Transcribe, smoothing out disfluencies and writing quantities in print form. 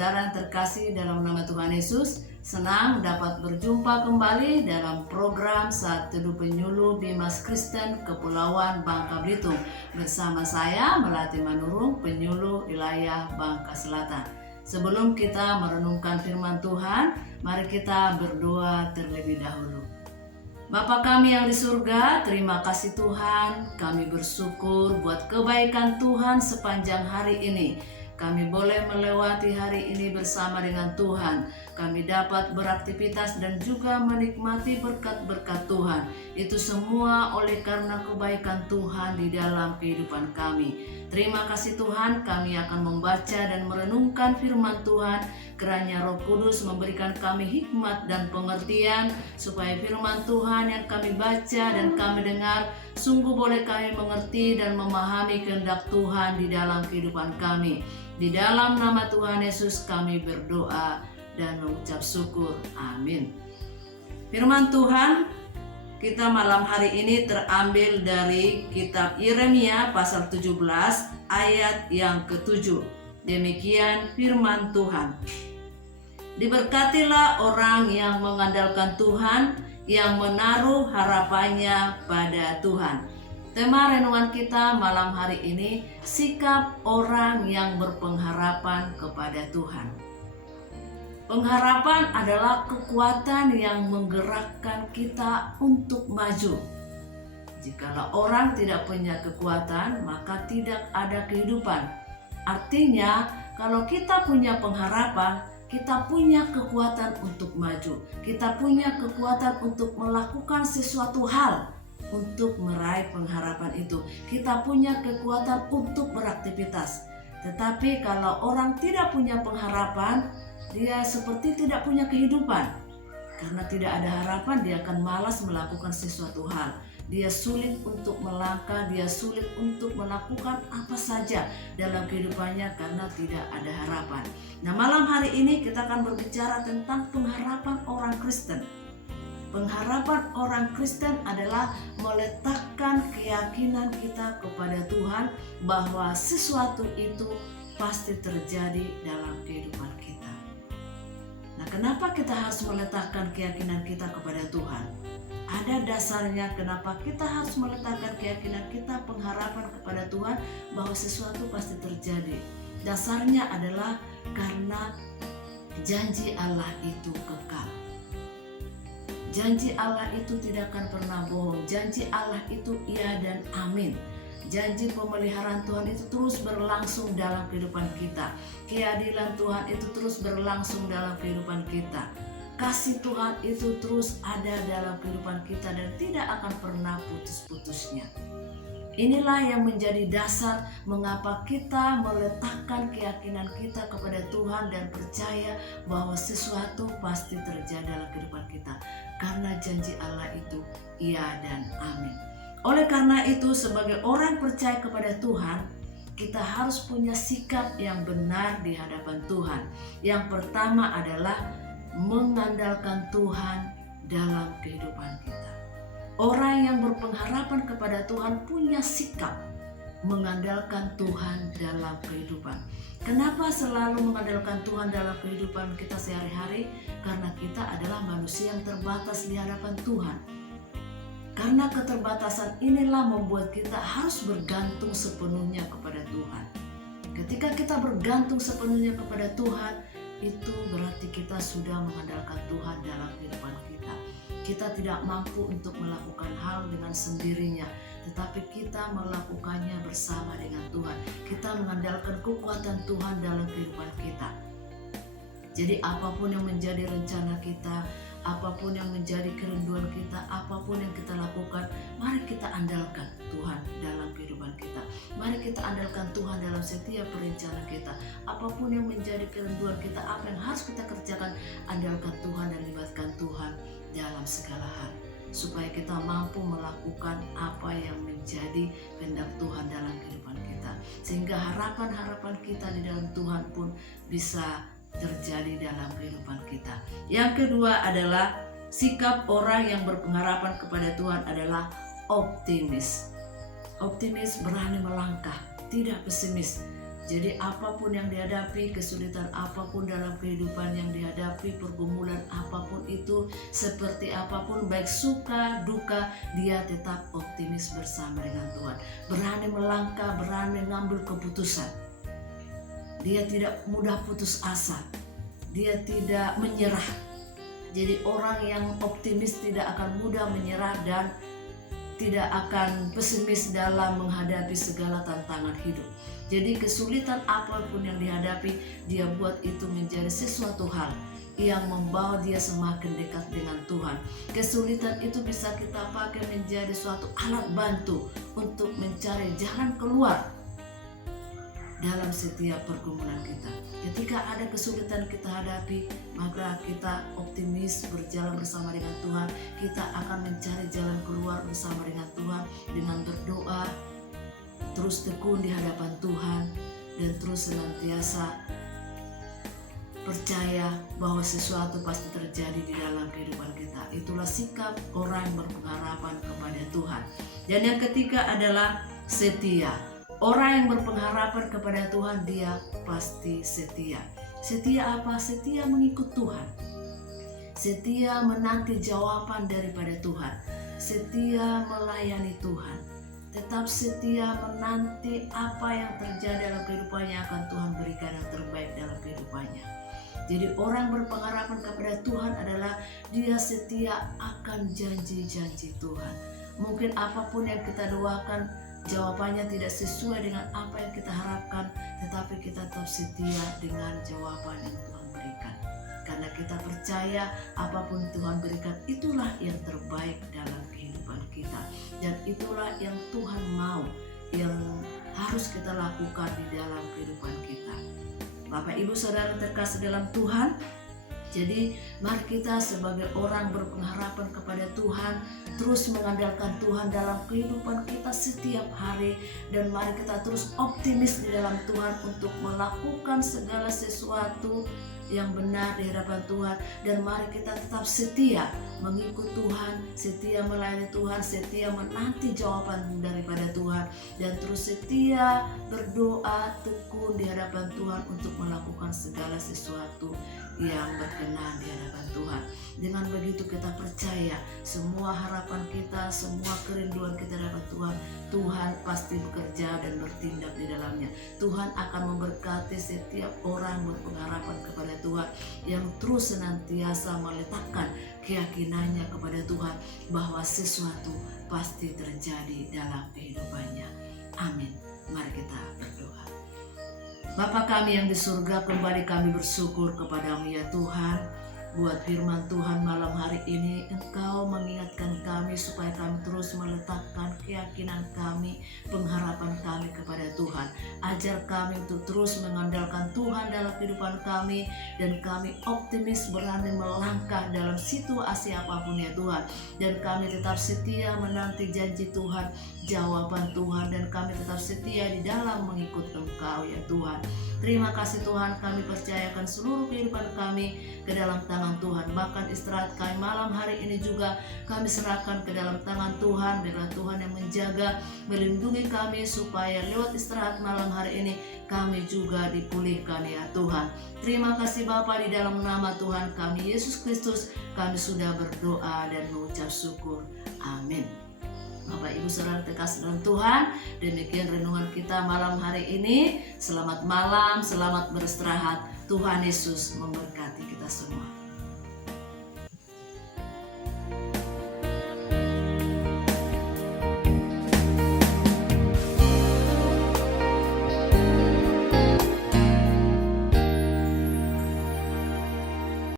saudara yang terkasih dalam nama Tuhan Yesus, senang dapat berjumpa kembali dalam program Saat Teduh Penyuluh Bimas Kristen Kepulauan Bangka Belitung bersama saya Melati Manurung, penyuluh wilayah Bangka Selatan. Sebelum kita merenungkan firman Tuhan, mari kita berdoa terlebih dahulu. Bapa kami yang di surga, terima kasih Tuhan, kami bersyukur buat kebaikan Tuhan sepanjang hari ini. Kami boleh melewati hari ini bersama dengan Tuhan. Kami dapat beraktivitas dan juga menikmati berkat-berkat Tuhan. Itu semua oleh karena kebaikan Tuhan di dalam kehidupan kami. Terima kasih Tuhan, kami akan membaca dan merenungkan firman Tuhan. Kiranya Roh Kudus memberikan kami hikmat dan pengertian, supaya firman Tuhan yang kami baca dan kami dengar sungguh boleh kami mengerti dan memahami kehendak Tuhan di dalam kehidupan kami. Di dalam nama Tuhan Yesus kami berdoa dan mengucap syukur. Amin. Firman Tuhan kita malam hari ini terambil dari kitab Yeremia pasal 17 ayat yang ke-7. Demikian firman Tuhan. Diberkatilah orang yang mengandalkan Tuhan, yang menaruh harapannya pada Tuhan. Tema renungan kita malam hari ini, sikap orang yang berpengharapan kepada Tuhan. Pengharapan adalah kekuatan yang menggerakkan kita untuk maju. Jikalau orang tidak punya kekuatan, maka tidak ada kehidupan. Artinya, kalau kita punya pengharapan, kita punya kekuatan untuk maju. Kita punya kekuatan untuk melakukan sesuatu hal untuk meraih pengharapan itu. Kita punya kekuatan untuk beraktivitas. Tetapi kalau orang tidak punya pengharapan, dia seperti tidak punya kehidupan. Karena tidak ada harapan, dia akan malas melakukan sesuatu hal. Dia sulit untuk melangkah, dia sulit untuk melakukan apa saja dalam kehidupannya karena tidak ada harapan. Nah, malam hari ini kita akan berbicara tentang pengharapan orang Kristen. Pengharapan orang Kristen adalah meletakkan keyakinan kita kepada Tuhan bahwa sesuatu itu pasti terjadi dalam kehidupan kita. Nah, kenapa kita harus meletakkan keyakinan kita kepada Tuhan? Ada dasarnya kenapa kita harus meletakkan keyakinan kita, pengharapan kepada Tuhan bahwa sesuatu pasti terjadi. Dasarnya adalah karena janji Allah itu kekal. Janji Allah itu tidak akan pernah bohong. Janji Allah itu iya dan amin. Janji pemeliharaan Tuhan itu terus berlangsung dalam kehidupan kita. Keadilan Tuhan itu terus berlangsung dalam kehidupan kita. Kasih Tuhan itu terus ada dalam kehidupan kita dan tidak akan pernah putus-putusnya. Inilah yang menjadi dasar mengapa kita meletakkan keyakinan kita kepada Tuhan dan percaya bahwa sesuatu pasti terjadi dalam kehidupan kita. Karena janji Allah itu iya dan amin. Oleh karena itu, sebagai orang percaya kepada Tuhan, kita harus punya sikap yang benar di hadapan Tuhan. Yang pertama adalah mengandalkan Tuhan dalam kehidupan kita. Orang yang berpengharapan kepada Tuhan punya sikap mengandalkan Tuhan dalam kehidupan. Kenapa selalu mengandalkan Tuhan dalam kehidupan kita sehari-hari? Karena kita adalah manusia yang terbatas di hadapan Tuhan. Karena keterbatasan inilah membuat kita harus bergantung sepenuhnya kepada Tuhan. Ketika kita bergantung sepenuhnya kepada Tuhan, itu berarti kita sudah mengandalkan Tuhan dalam kehidupan kita. Kita tidak mampu untuk melakukan hal dengan sendirinya, tetapi kita melakukannya bersama dengan Tuhan. Kita mengandalkan kekuatan Tuhan dalam kehidupan kita. Jadi apapun yang menjadi rencana kita, apapun yang menjadi kerinduan kita, apapun yang kita lakukan, mari kita andalkan Tuhan dalam kehidupan kita. Mari kita andalkan Tuhan dalam setiap perencanaan kita. Apapun yang menjadi kerinduan kita, apa yang harus kita kerjakan, andalkan Tuhan dan libatkan Tuhan dalam segala hal, supaya kita mampu melakukan apa yang menjadi kehendak Tuhan dalam kehidupan kita, sehingga harapan-harapan kita di dalam Tuhan pun bisa terjadi dalam kehidupan kita. Yang kedua adalah sikap orang yang berpengharapan kepada Tuhan adalah optimis. Optimis berani melangkah, tidak pesimis. Jadi apapun yang dihadapi, kesulitan apapun dalam kehidupan yang dihadapi, pergumulan apapun itu, seperti apapun, baik suka, duka, dia tetap optimis bersama dengan Tuhan. Berani melangkah, berani mengambil keputusan. Dia tidak mudah putus asa. Dia tidak menyerah. Jadi orang yang optimis tidak akan mudah menyerah dan tidak akan pesimis dalam menghadapi segala tantangan hidup. Jadi kesulitan apapun yang dihadapi, dia buat itu menjadi sesuatu hal yang membawa dia semakin dekat dengan Tuhan. Kesulitan itu bisa kita pakai menjadi suatu alat bantu untuk mencari jalan keluar dalam setiap pergumulan kita. Ketika ada kesulitan kita hadapi, maka kita optimis berjalan bersama dengan Tuhan. Kita akan mencari jalan keluar bersama dengan Tuhan dengan berdoa, terus tekun di hadapan Tuhan, dan terus senantiasa percaya bahwa sesuatu pasti terjadi di dalam kehidupan kita. Itulah sikap orang yang berpengharapan kepada Tuhan. Dan yang ketiga adalah setia. Orang yang berpengharapan kepada Tuhan, dia pasti setia. Setia apa? Setia mengikut Tuhan. Setia menanti jawaban daripada Tuhan. Setia melayani Tuhan. Tetap setia menanti apa yang terjadi dalam kehidupannya, akan Tuhan berikan yang terbaik dalam kehidupannya. Jadi orang berpengharapan kepada Tuhan adalah dia setia akan janji-janji Tuhan. Mungkin apapun yang kita doakan, jawabannya tidak sesuai dengan apa yang kita harapkan, tetapi kita tetap setia dengan jawaban yang Tuhan berikan. Karena kita percaya apapun Tuhan berikan, itulah yang terbaik dalam kehidupan kita. Dan itulah yang Tuhan mau, yang harus kita lakukan di dalam kehidupan kita. Bapak, Ibu, Saudara terkasih dalam Tuhan, jadi mari kita sebagai orang berpengharapan kepada Tuhan, terus mengandalkan Tuhan dalam kehidupan kita setiap hari. Dan mari kita terus optimis di dalam Tuhan untuk melakukan segala sesuatu yang benar di hadapan Tuhan. Dan mari kita tetap setia mengikut Tuhan, setia melayani Tuhan, setia menanti jawaban daripada Tuhan, dan terus setia berdoa tekun di hadapan Tuhan untuk melakukan segala sesuatu yang berkenan di hadapan Tuhan. Dengan begitu kita percaya semua harapan kita, semua kerinduan kita di hadapan Tuhan, Tuhan pasti bekerja dan bertindak di dalamnya. Tuhan akan memberkati setiap orang berpengharapan kepada Tuhan yang terus senantiasa meletakkan keyakinannya kepada Tuhan bahwa sesuatu pasti terjadi dalam kehidupannya. Amin. Mari kita berdoa. Bapa kami yang di surga, kembali kami bersyukur kepadamu ya Tuhan. Buat firman Tuhan malam hari ini, Engkau mengingatkan kami supaya kami terus meletakkan keyakinan kami, pengharapan kami kepada Tuhan. Ajar kami untuk terus mengandalkan Tuhan dalam kehidupan kami, dan kami optimis berani melangkah dalam situasi apapun ya Tuhan. Dan kami tetap setia menanti janji Tuhan, jawaban Tuhan, dan kami tetap setia di dalam mengikut Engkau ya Tuhan. Terima kasih Tuhan, kami percayakan seluruh kehidupan kami ke dalam tangan Tuhan. Bahkan istirahat kami malam hari ini juga kami serahkan ke dalam tangan Tuhan. Biarlah Tuhan yang menjaga, melindungi kami supaya lewat istirahat malam hari ini kami juga dipulihkan ya Tuhan. Terima kasih Bapa, di dalam nama Tuhan kami Yesus Kristus kami sudah berdoa dan mengucap syukur. Amin. Bapak, Ibu, Saudara terkasih dalam Tuhan, demikian renungan kita malam hari ini. Selamat malam, selamat beristirahat. Tuhan Yesus memberkati kita semua.